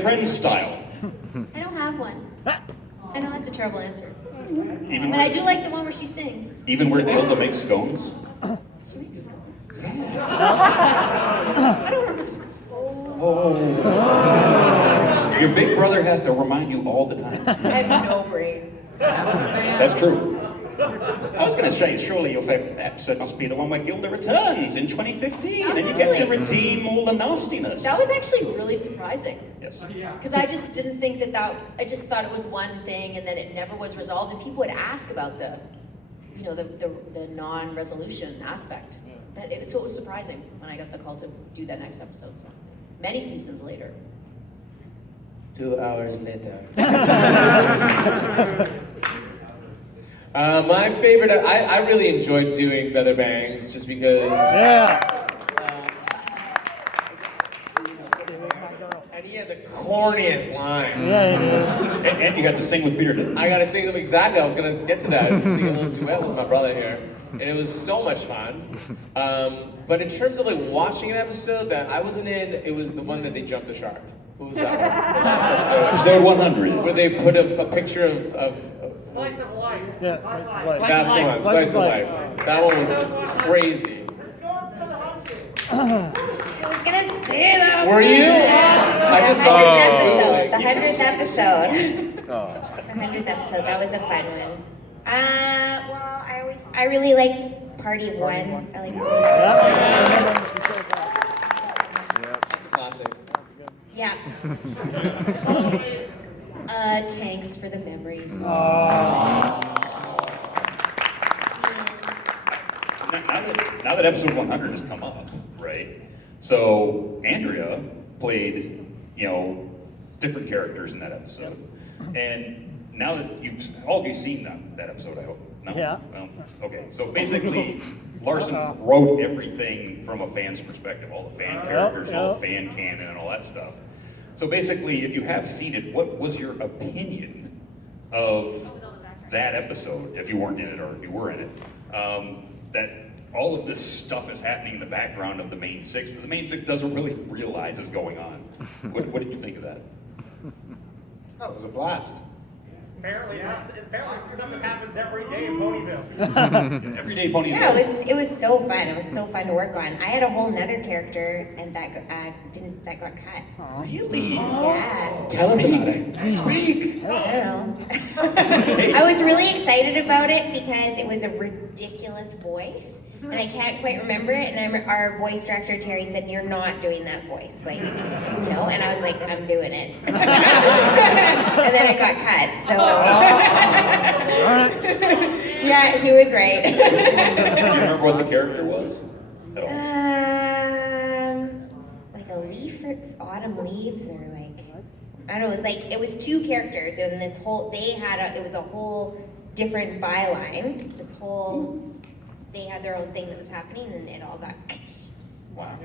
friend style? I don't have one. I know that's a terrible answer. Even But where, I do like the one where she sings. even where Hilda makes scones? She makes scones. I don't remember the scones. Oh. Your big brother has to remind you all the time. I have no brain. That's true. I was going to say, surely your favorite episode must be the one where Gilda returns in 2015 and you get to redeem all the nastiness. That was actually really surprising. Yes. Because I just didn't think that I just thought it was one thing and then it never was resolved, and people would ask about the non-resolution aspect. So it was surprising when I got the call to do that next episode, so many seasons later. 2 hours later. My favorite, I really enjoyed doing Feather Bangs just because. And he had the corniest lines. And you got to sing with Peter, didn't you? I got to sing them exactly. I was going to get to that. Sing a little duet with my brother here. And it was so much fun. But in terms of like watching an episode that I wasn't in, it was the one that they jumped the shark. What was that one? The last episode. Episode 100. Where they put a picture of Slice of life. Yeah, that's the one, Slice of Life. That one was crazy. I was gonna say that. Were you? I just saw it. The 100th episode. The 100th episode. That was a fun one. Well, I really liked Party of One. I like Party of One. That's a classic. Yeah. Tanks for the memories. Now that episode 100 has come up, right? So Andrea played, different characters in that episode. And now that all of you seen that episode, I hope. No? Yeah. Well, okay. So basically, Larson wrote everything from a fan's perspective, all the fan characters, all the fan canon, and all that stuff. So basically, if you have seen it, what was your opinion of that episode, if you weren't in it or if you were in it, that all of this stuff is happening in the background of the main six that the main six doesn't really realize is going on? What did you think of that? Oh, it was a blast. Apparently stuff that happens every day in Ponyville. Everyday Pony. Yeah, it was so fun. It was so fun to work on. I had a whole nother character, and that got cut. Really? Yeah. Tell us about it. Speak! I don't know. I was really excited about it because it was a ridiculous voice, and I can't quite remember it. And our voice director Terry said, "You're not doing that voice, And I was like, "I'm doing it." And then it got cut. So yeah, he was right. Do you remember what the character was at all? Like a leaf, or autumn leaves, or I don't know. It was two characters, and it was a whole different byline. They had their own thing that was happening, and it all got. Wow.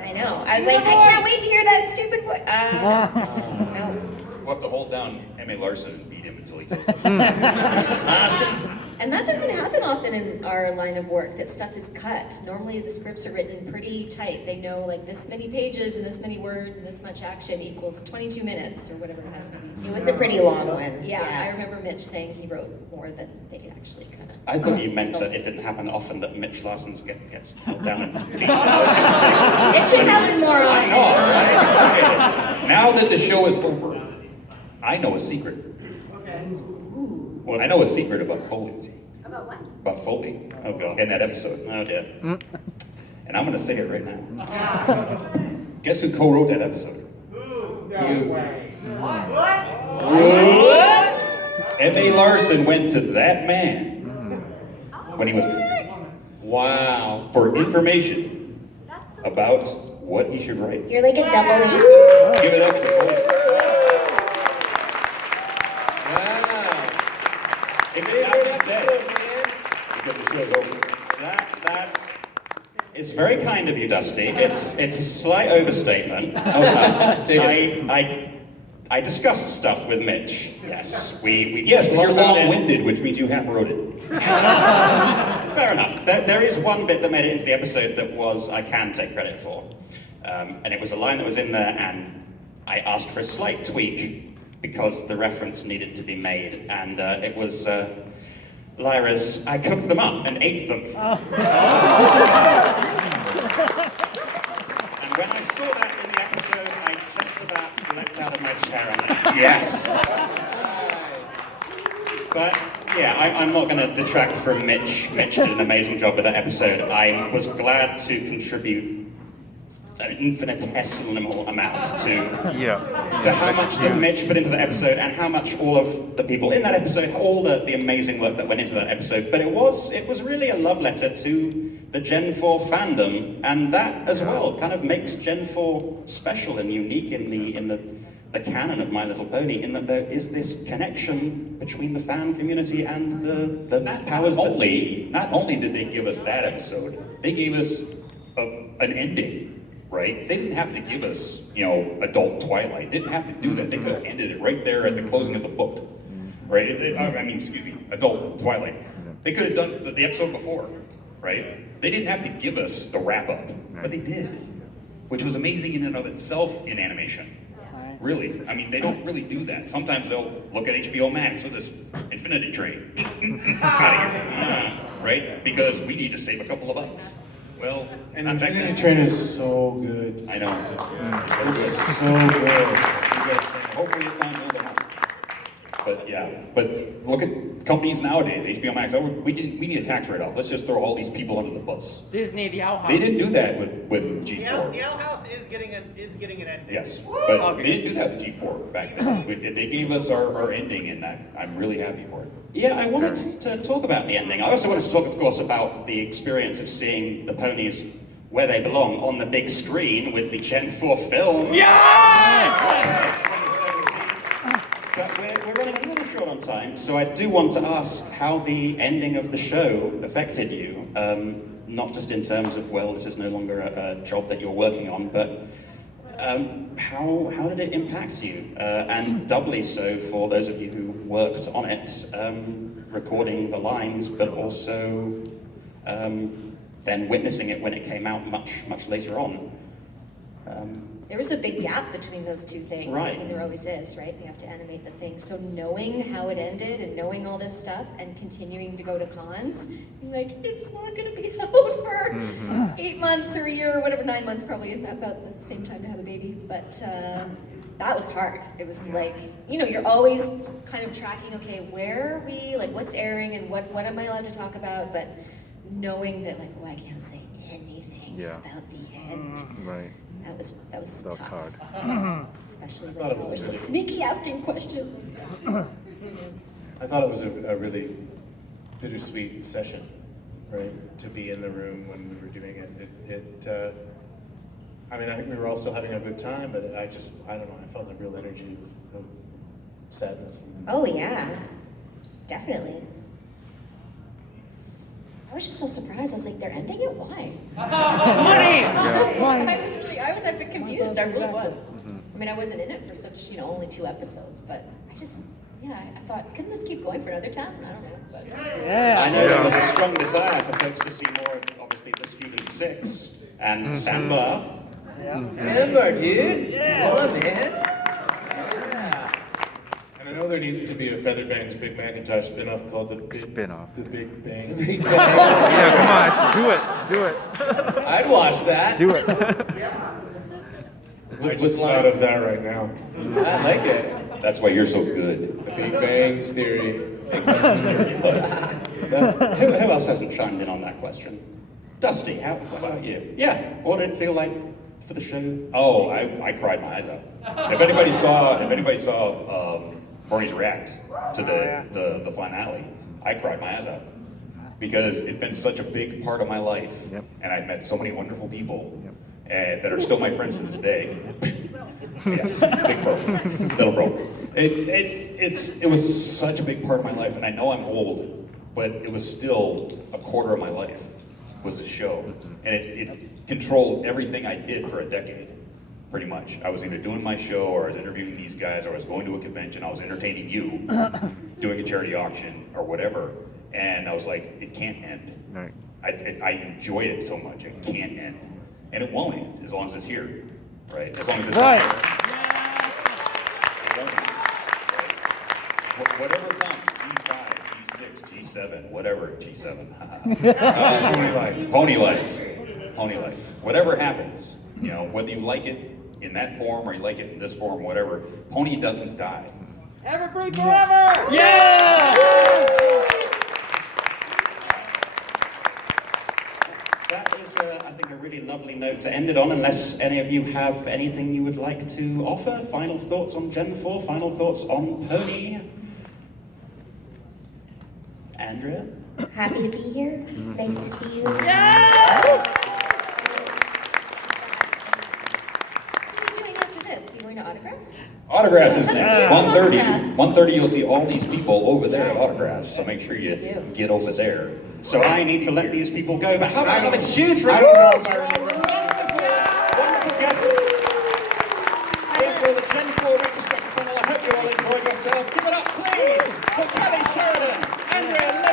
I know. I was like, I can't wait to hear that stupid voice. No. We'll have to hold down M.A. Larson and beat him until he tells us. Larson! And that doesn't happen often in our line of work, that stuff is cut. Normally the scripts are written pretty tight. They know this many pages and this many words and this much action equals 22 minutes or whatever it has to be. It was a pretty long one. Yeah, I remember Mitch saying he wrote more than they actually kind of. I thought you meant that it didn't happen often that Mitch Larson gets held down and beaten. I was going to say. It should happen more I often. know, right? Now that the show is over, I know a secret. Okay. Well, I know a secret about Foley. About what? About Foley. Oh, God. In that episode. Oh, dear. And I'm going to say it right now. Guess who co-wrote that episode? What? M.A. Larson went to that man when he was for information about what he should write. You're like a double E. Give it up for Foley. If it ain't already said, because the show's over. That is very kind of you, Dusty. It's a slight overstatement. I discussed stuff with Mitch. Yes, Yes, but you're long-winded, which means you half-wrote it. Fair enough. There is one bit that made it into the episode that I can take credit for. And it was a line that was in there, and I asked for a slight tweak because the reference needed to be made, and it was Lyra's, I cooked them up and ate them. And when I saw that in the episode, I just about leapt out of my chair and went, yes! But yeah, I'm not going to detract from Mitch. Mitch did an amazing job with that episode. I was glad to contribute an infinitesimal amount to how much that Mitch put into the episode and how much all of the people in that episode, all the amazing work that went into that episode. But it was really a love letter to the Gen 4 fandom, and that as well kind of makes Gen 4 special and unique in the canon of My Little Pony, in that there is this connection between the fan community and the powers that be. Not only did they give us that episode, they gave us an ending. Right? They didn't have to give us, adult Twilight. They didn't have to do that. They could have ended it right there at the closing of the book. Right? Adult Twilight. They could have done the episode before. Right? They didn't have to give us the wrap-up. But they did. Which was amazing in and of itself in animation. Really. I mean, they don't really do that. Sometimes they'll look at HBO Max with this Infinity Train. Out of here. Right? Because we need to save a couple of bucks. Well, and Infinity Train is so good. I know. It's so good. Hopefully it finds a little bit more. But look at companies nowadays, HBO Max, we need a tax write-off. Let's just throw all these people under the bus. Disney, the Owl House. They didn't do that with G4. The Owl House is getting an ending. Yes, but they didn't do that with G4 back then. They gave us our ending, and I'm really happy for it. Yeah, I wanted to talk about the ending. I also wanted to talk, of course, about the experience of seeing the ponies where they belong on the big screen with the Gen 4 film. Yes! 2017. But we're running a little short on time, so I do want to ask how the ending of the show affected you. Not just in terms of, well, this is no longer a job that you're working on, but how did it impact you? And doubly so for those of you who worked on it, recording the lines, but also then witnessing it when it came out much later on. There was a big gap between those two things. Right. I mean, there always is, right? They have to animate the thing. So knowing how it ended and knowing all this stuff and continuing to go to cons, being like, it's not going to be out for 8 months or a year or whatever, 9 months probably, about the same time to have a baby. But that was hard. It was like, you're always kind of tracking, okay, where are we? Like, what's airing and what am I allowed to talk about? But knowing that, like, I can't say anything about the end. Right. That was That's tough. hard. Especially when we were so sneaky asking questions. I thought it was a really bittersweet session, right? To be in the room when we were doing it. I think we were all still having a good time, but I don't know, I felt a real energy of sadness. Oh yeah, definitely. I was just so surprised. I was like, they're ending it? Why? I was a bit confused. I really was. I mean, I wasn't in it for such, only 2 episodes, but I thought, couldn't this keep going for another 10? I don't know. But... I know there was a strong desire for folks to see more of, obviously, the Student 6 and Samba. Samba, dude. Come on, man. And I know there needs to be a Featherbangs Big Macintosh spin-off called The Big Bangs. Big Bang. Yeah, come on, do it. I'd watch that. Do it. I just thought of that right now. I like it. That's why you're so good. The Big Bangs Theory. Who else hasn't chimed in on that question? Dusty, how about you? Yeah, what did it feel like for the show? Oh, I cried my eyes out. If anybody saw Bernie's react to the finale, I cried my eyes out. Because it's been such a big part of my life, and I've met so many wonderful people that are still my friends to this day. Big bro, little bro. It was such a big part of my life, and I know I'm old, but it was still a quarter of my life was the show, and it controlled everything I did for a decade. Pretty much. I was either doing my show, or I was interviewing these guys, or I was going to a convention, I was entertaining you, doing a charity auction, or whatever. And I was like, it can't end. Right. I enjoy it so much, it can't end. And it won't end, as long as it's here, right? As long as it's Right. out there. Whatever comes, G5, G6, G7, whatever, G7, Pony life. pony life, pony life. Whatever happens, whether you like it in that form or you like it in this form, whatever, pony doesn't die. Everfree forever! Yeah! That is, I think, a really lovely note to end it on, unless any of you have anything you would like to offer. Final thoughts on Gen 4, final thoughts on Pony. Andrea? Happy to be here. Nice to see you. What are you doing after this? Are you going to autographs? Autographs is Let's next. see some 1:30. autographs. 1:30, you'll see all these people over there at Yeah. autographs, so make sure you Please do. get over there. So I need to let these people go, but how about another huge I round don't know of if I applause for our remember. wonderful guests here for the Gen 4 Retrospective panel. I hope you all enjoyed yourselves. Give it up, please, for Kelly Sheridan, Andrea Lee,